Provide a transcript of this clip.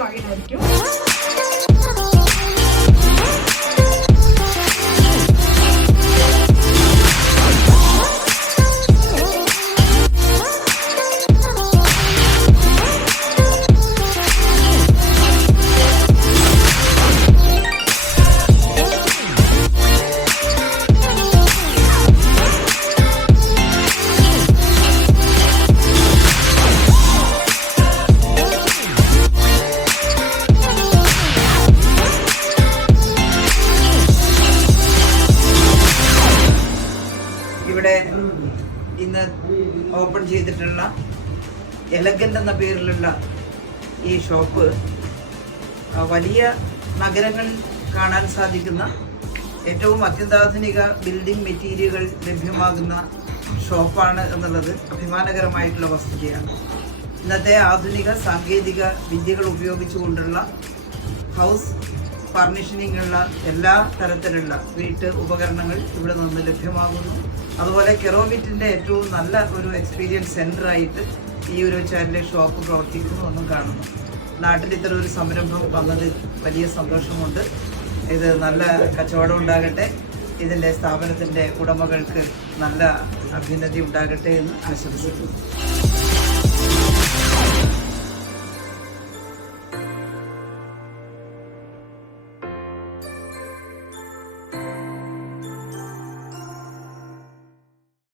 ഭാഗ്യമായിരിക്കും. ഇവിടെ ഇന്ന് ഓപ്പൺ ചെയ്തിട്ടുള്ള എലഗൻ്റ് എന്ന പേരിലുള്ള ഈ ഷോപ്പ് വലിയ നഗരങ്ങളിൽ കാണാൻ സാധിക്കുന്ന ഏറ്റവും അത്യന്താധുനിക ബിൽഡിംഗ് മെറ്റീരിയലുകൾ ലഭ്യമാകുന്ന ഷോപ്പാണ് എന്നുള്ളത് അഭിമാനകരമായിട്ടുള്ള വസ്തുതയാണ്. ഇന്നത്തെ ആധുനിക സാങ്കേതിക വിദ്യകൾ ഉപയോഗിച്ചുകൊണ്ടുള്ള ഹൗസ് ഫർണിഷിങ്ങിനുള്ള എല്ലാ തരത്തിലുള്ള വീട്ട് ഉപകരണങ്ങൾ ഇവിടെ നിന്ന് ലഭ്യമാകുന്നു. അതുപോലെ കെറോവിറ്റിൻ്റെ ഏറ്റവും നല്ല ഒരു എക്സ്പീരിയൻസ് സെൻ്ററായിട്ട് ഈ ഒരു ചാനലിലെ ഷോപ്പ് പ്രവർത്തിക്കുന്നു എന്നും കാണുന്നു. നാട്ടിൽ ഇത്തരം ഒരു സംരംഭം വന്നതിൽ വലിയ സന്തോഷമുണ്ട്. ഇത് നല്ല കച്ചവടം ഉണ്ടാകട്ടെ, ഇതിൻ്റെ സ്ഥാപനത്തിൻ്റെ ഉടമകൾക്ക് നല്ല അഭ്യുന്നതി ഉണ്ടാകട്ടെ എന്ന് ആശംസിക്കുന്നു.